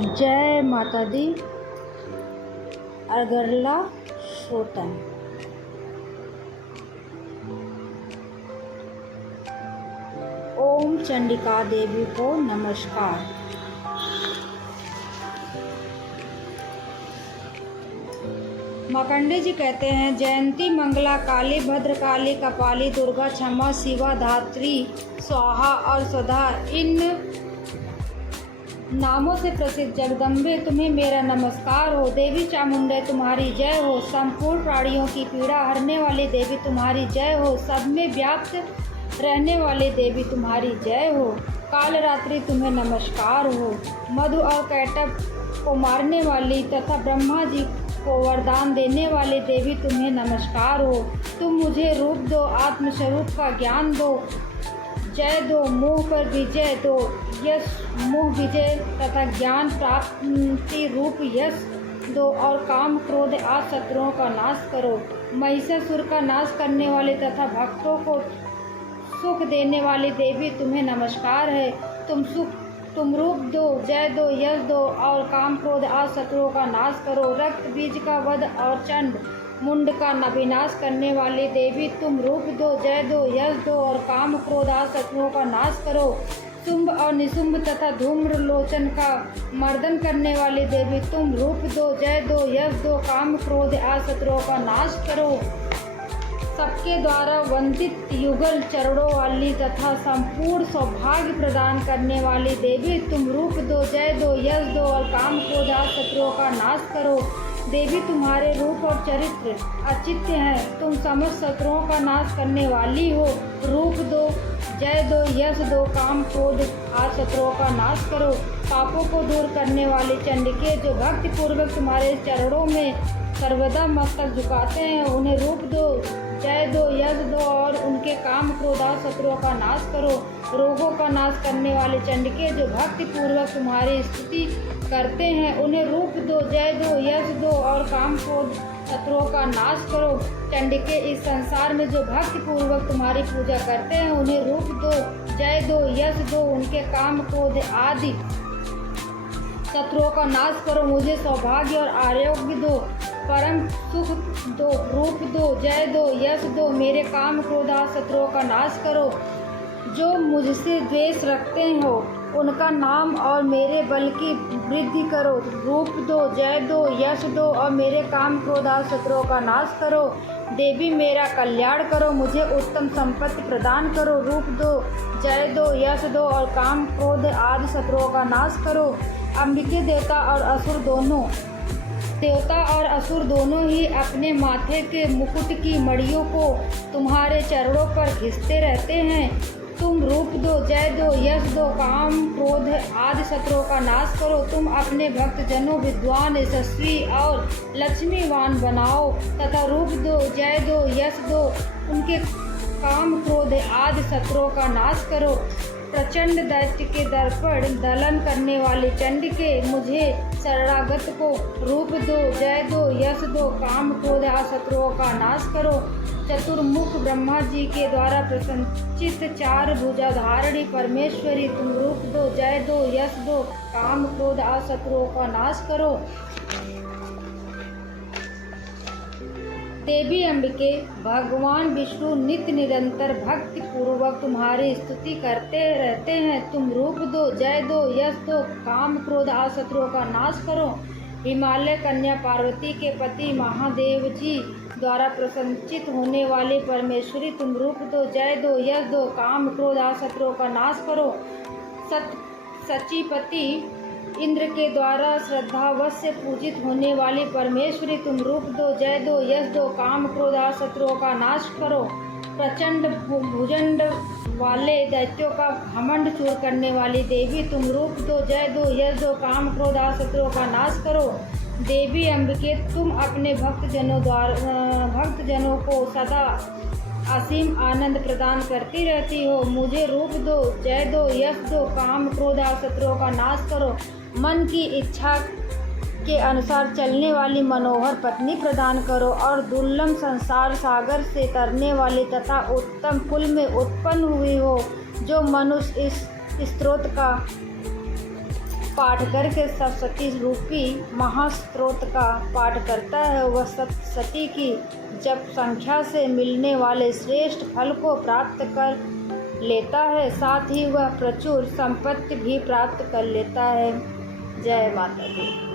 जय माता दी। अरगरला श्रोतन। ओम चंडिका देवी को नमस्कार। मार्कंडेय जी कहते हैं, जयंती मंगला काली भद्रकाली कपाली दुर्गा क्षमा शिवा धात्री स्वाहा और स्वधा, इन नामों से प्रसिद्ध जगदम्बे तुम्हें मेरा नमस्कार हो। देवी चामुंडे तुम्हारी जय हो। संपूर्ण प्राणियों की पीड़ा हरने वाली देवी तुम्हारी जय हो। सब में व्याप्त रहने वाली देवी तुम्हारी जय हो। काल रात्रि तुम्हें नमस्कार हो। मधु और कैटब को मारने वाली तथा ब्रह्मा जी को वरदान देने वाली देवी तुम्हें नमस्कार हो। तुम मुझे रूप दो, आत्मस्वरूप का ज्ञान दो, जय दो, मोह पर विजय दो, यश मोह विजय तथा ज्ञान प्राप्ति रूप यश दो, और काम क्रोध आदि शत्रुओं का नाश करो। महिषासुर का नाश करने वाले तथा भक्तों को सुख देने वाली देवी तुम्हें नमस्कार है। तुम रूप दो, जय दो, यश दो, और काम क्रोध आदि शत्रुओं का नाश करो। रक्त बीज का वध और चंड मुंड का विनाश करने वाली देवी तुम रूप दो, जय दो, यश दो, और काम क्रोध आदि शत्रुओं का नाश करो। शुंभ और निशुंभ तथा धूम्र लोचन का मर्दन करने वाली देवी तुम रूप दो, जय दो, यश दो, काम क्रोध आदि शत्रुओं का नाश करो। सबके द्वारा वंदित युगल चरणों वाली तथा संपूर्ण सौभाग्य प्रदान करने वाली देवी तुम रूप दो, जय दो, यश दो, और काम क्रोध आदि शत्रुओं का नाश करो। देवी तुम्हारे रूप और चरित्र अचित्य हैं। तुम समस्त शत्रुओं का नाश करने वाली हो। रूप दो, जय दो, यश दो, काम क्रोध आदि शत्रुओं का नाश करो। पापों को दूर करने वाली चंडिके जो भक्ति पूर्वक तुम्हारे चरणों में सर्वदा मस्तक झुकाते हैं, उन्हें रूप दो, जय दो, यश दो, और उनके काम क्रोध आदि शत्रुओं का नाश करो। रोगों का नाश करने वाले चंडिके जो भक्ति पूर्वक तुम्हारी स्तुति करते हैं, उन्हें रूप दो, जय दो, यश दो, और काम क्रोध शत्रुओं का नाश करो। चंडिके इस संसार में जो भक्ति पूर्वक तुम्हारी पूजा करते हैं, उन्हें रूप दो, जय दो, यश दो, उनके काम क्रोध आदि शत्रुओं का नाश करो। मुझे सौभाग्य और आरोग्य दो, परम सुख दो, रूप दो, जय दो, यश दो, मेरे काम क्रोध आदि शत्रुओं का नाश करो। जो मुझसे द्वेष रखते हो उनका नाम और मेरे बल की वृद्धि करो। रूप दो, जय दो, यश दो, और मेरे काम क्रोध आदि शत्रुओं का नाश करो। देवी मेरा कल्याण करो, मुझे उत्तम संपत्ति प्रदान करो। रूप दो, जय दो, यश दो, और काम क्रोध आदि शत्रुओं का नाश करो। अंबिके देवता और असुर दोनों ही अपने माथे के मुकुट की मड़ियों को तुम्हारे चरणों पर घिसते रहते हैं। तुम रूप दो, जय दो, यश दो, काम क्रोध आदि शत्रुओं का नाश करो। तुम अपने भक्त जनों विद्वान, यशस्वी और लक्ष्मीवान बनाओ तथा रूप दो, जय दो, यश दो, उनके काम क्रोध आदि शत्रुओं का नाश करो। प्रचंड दैत्य के दर्पण दलन करने वाली चंडिके मुझे शरणागत को रूप दो, जय दो, यश दो, काम क्रोध आदि शत्रुओं का नाश करो। चतुर्मुख ब्रह्मा जी के द्वारा प्रसन्नचित चार भुजाधारिणी परमेश्वरी तुम रूप दो, जय दो, यश दो, काम क्रोध आदि शत्रुओं का नाश करो। देवी अंबिके भगवान विष्णु नित्य निरंतर भक्ति पूर्वक तुम्हारी स्तुति करते रहते हैं। तुम रूप दो, जय दो, यश दो, काम क्रोध आदि शत्रुओं का नाश करो। हिमालय कन्या पार्वती के पति महादेव जी द्वारा प्रसन्नचित होने वाली परमेश्वरी तुम रूप दो, जय दो, यश दो, काम क्रोध आदि शत्रुओं का नाश करो। सचीपति इंद्र के द्वारा श्रद्धावश से पूजित होने वाली परमेश्वरी तुम रूप दो, जय दो, यश दो, काम क्रोध आदि शत्रुओं का नाश करो। प्रचंड भुजंड वाले दैत्यों का घमंड चूर करने वाली देवी तुम रूप दो, जय दो, यश दो, काम क्रोध आदि शत्रुओं का नाश करो। देवी अंबिके तुम अपने भक्तजनों को सदा असीम आनंद प्रदान करती रहती हो। मुझे रूप दो, जय दो, यश दो, काम क्रोध आदि शत्रुओं का नाश करो। मन की इच्छा के अनुसार चलने वाली मनोहर पत्नी प्रदान करो, और दुर्लभ संसार सागर से तरने वाली तथा उत्तम कुल में उत्पन्न हुई हो, जो मनुष्य इस स्त्रोत का पाठ करके सरस्वती रूपी महास्त्रोत का पाठ करता है, वह सती की जप संख्या से मिलने वाले श्रेष्ठ फल को प्राप्त कर लेता है, साथ ही वह प्रचुर संपत्ति भी प्राप्त कर लेता है। जय माता दी।